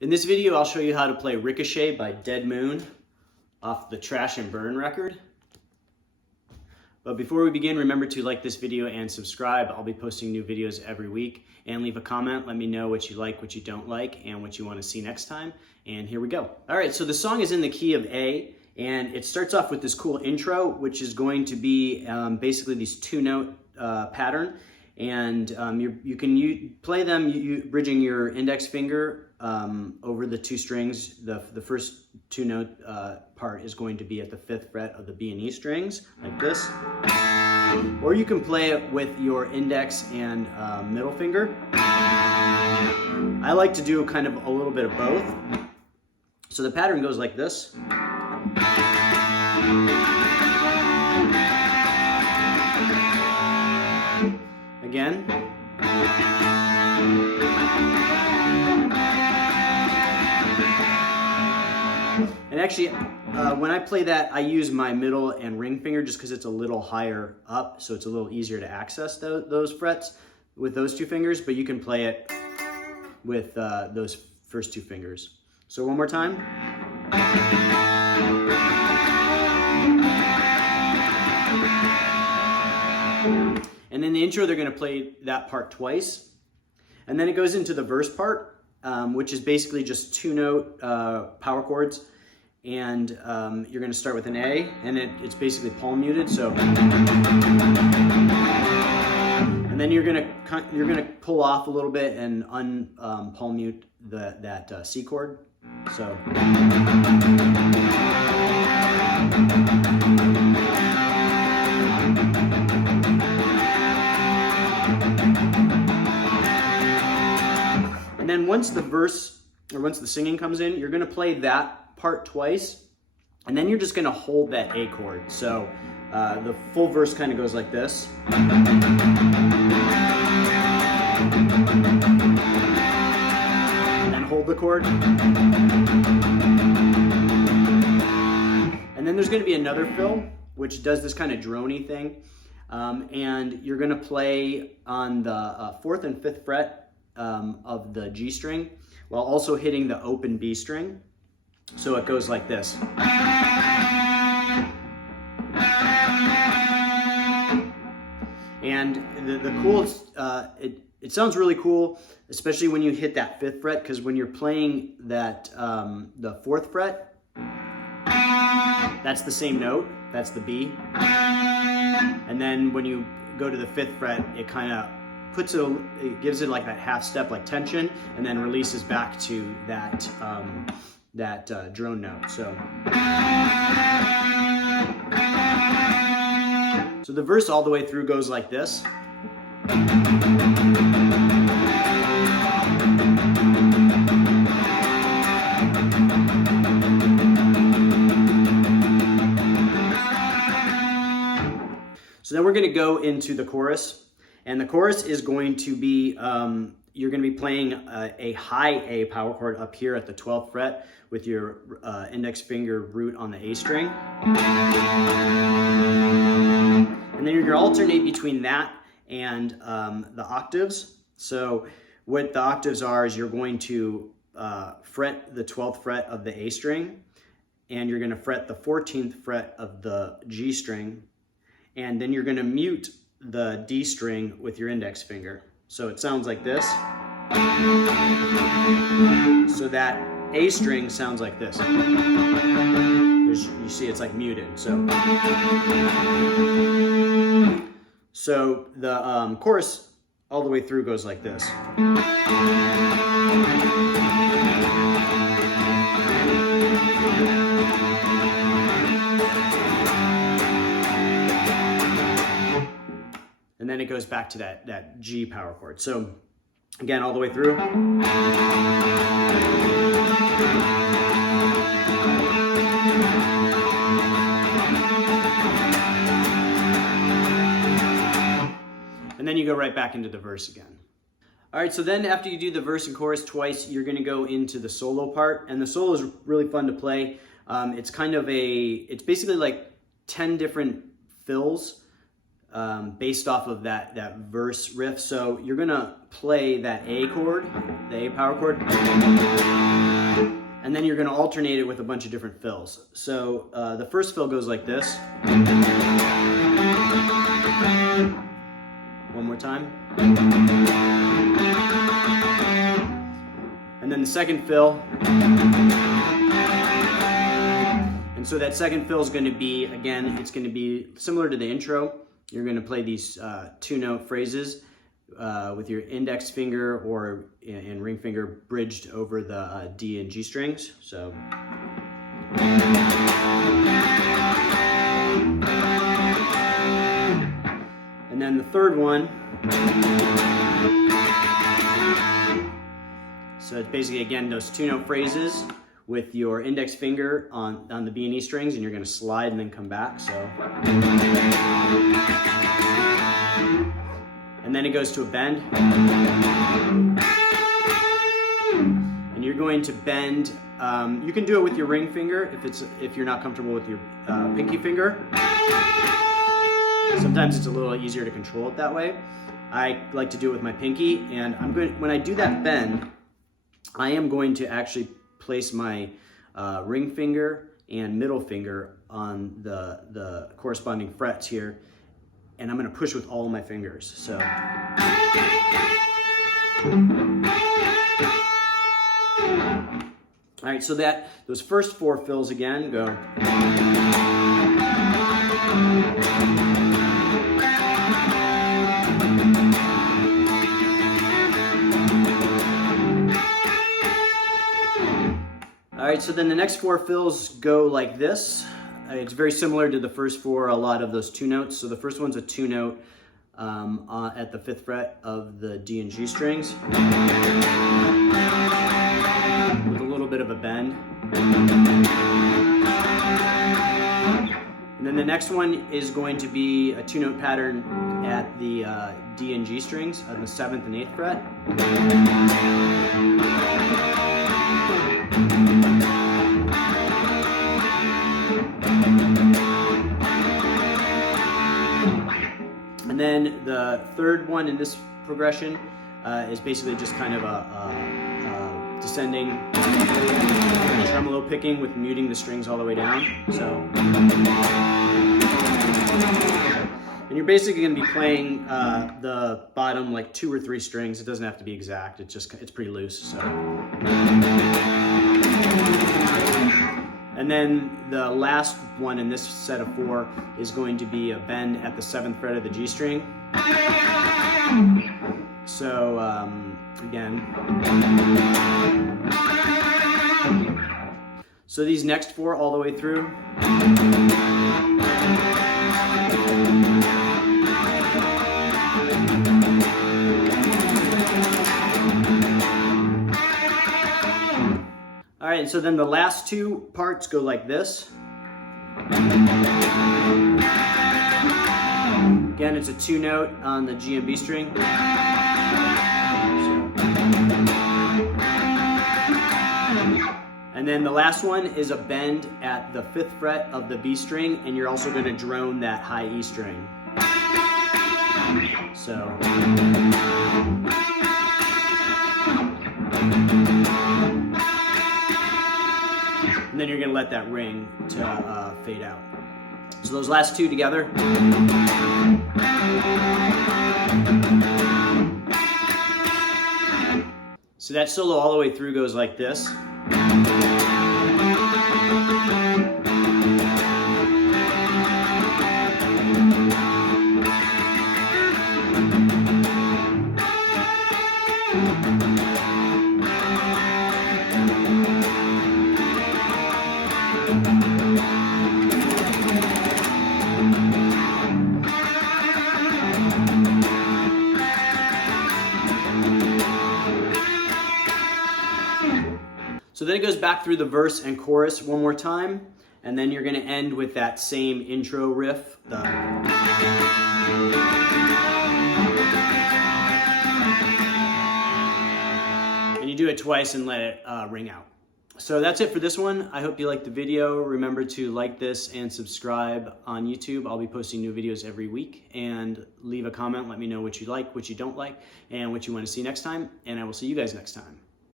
In this video, I'll show you how to play Ricochet by Dead Moon off the Trash and Burn record. But before we begin, remember to like this video and subscribe. I'll be posting new videos every week. And leave a comment. Let me know what you like, what you don't like, and what you want to see next time. And here we go. All right, so the song is in the key of A, and it starts off with this cool intro, which is going to be basically these two-note pattern. And you can play them bridging your index finger over the two strings. The first two-note part is going to be at the 5th fret of the B and E strings, like this. Or you can play it with your index and middle finger. I like to do kind of a little bit of both. So the pattern goes like this. Again. And actually, when I play that, I use my middle and ring finger just because it's a little higher up, so it's a little easier to access those frets with those two fingers, but you can play it with those first two fingers. So one more time. And in the intro, they're going to play that part twice. And then it goes into the verse part, which is basically just two-note power chords. And you're going to start with an A, and it's basically palm muted. So, and then you're going to pull off a little bit and palm mute that C chord. So. And then once the verse, or once the singing comes in, you're going to play that part twice, and then you're just going to hold that A chord. So the full verse kind of goes like this. And then hold the chord. And then there's going to be another fill, which does this kind of droney thing. And you're going to play on the 4th and 5th fret of the G string, while also hitting the open B string. So it goes like this. And the coolest, it sounds really cool, especially when you hit that 5th fret, because when you're playing that, the 4th fret, that's the same note, that's the B. And then when you go to the 5th fret, it kind of it gives it like that half step, like tension, and then releases back to that drone note. So the verse all the way through goes like this. So then we're going to go into the chorus. And the chorus is going to be, you're going to be playing a high A power chord up here at the 12th fret with your index finger root on the A string. And then you're going to alternate between that and the octaves. So what the octaves are is you're going to fret the 12th fret of the A string, and you're going to fret the 14th fret of the G string, and then you're going to mute the D string with your index finger. So it sounds like this. So that A string sounds like this. You see it's like muted. So the chorus all the way through goes like this. And then it goes back to that G power chord. So again, all the way through. And then you go right back into the verse again. All right, so then after you do the verse and chorus twice, you're gonna go into the solo part. And the solo is really fun to play. It's basically like 10 different fills based off of that verse riff. So you're gonna play that A chord, the A power chord, then you're going to alternate it with a bunch of different fills. So the first fill goes like this. One more time. And then the second fill. And so that second fill is going to be, again, it's going to be similar to the intro. You're going to play these two-note phrases with your index finger or and ring finger bridged over the D and G strings. So. And then the third one. So it's basically, again, those two-note phrases with your index finger on the B and E strings, and you're going to slide and then come back. So. And then it goes to a bend. And you're going to bend, you can do it with your ring finger if you're not comfortable with your pinky finger. Sometimes it's a little easier to control it that way. I like to do it with my pinky, and when I do that bend, I am going to actually place my ring finger and middle finger on the corresponding frets here, and I'm going to push with all of my fingers. So. All right, so those first four fills again go. All right, so then the next four fills go like this. It's very similar to the first four, a lot of those two notes. So the first one's a two note at the 5th fret of the D and G strings with a little bit of a bend. And then the next one is going to be a two note pattern at the D and G strings on the 7th and 8th fret. And then the third one in this progression is basically just kind of a descending tremolo picking with muting the strings all the way down. So, and you're basically going to be playing the bottom like 2 or 3 strings. It doesn't have to be exact. It's pretty loose. So. And then the last one in this set of 4 is going to be a bend at the 7th fret of the G string. So again. So these next 4 all the way through. All right, so then the last 2 parts go like this. Again, it's a 2 note on the G and B string. And then the last one is a bend at the 5th fret of the B string, and you're also going to drone that high E string. So. And then you're going to let that ring to fade out. So those last 2 together. So that solo all the way through goes like this. So then it goes back through the verse and chorus one more time, and then you're going to end with that same intro riff. And you do it twice and let it ring out. So that's it for this one. I hope you liked the video. Remember to like this and subscribe on YouTube. I'll be posting new videos every week. And leave a comment. Let me know what you like, what you don't like, and what you want to see next time. And I will see you guys next time.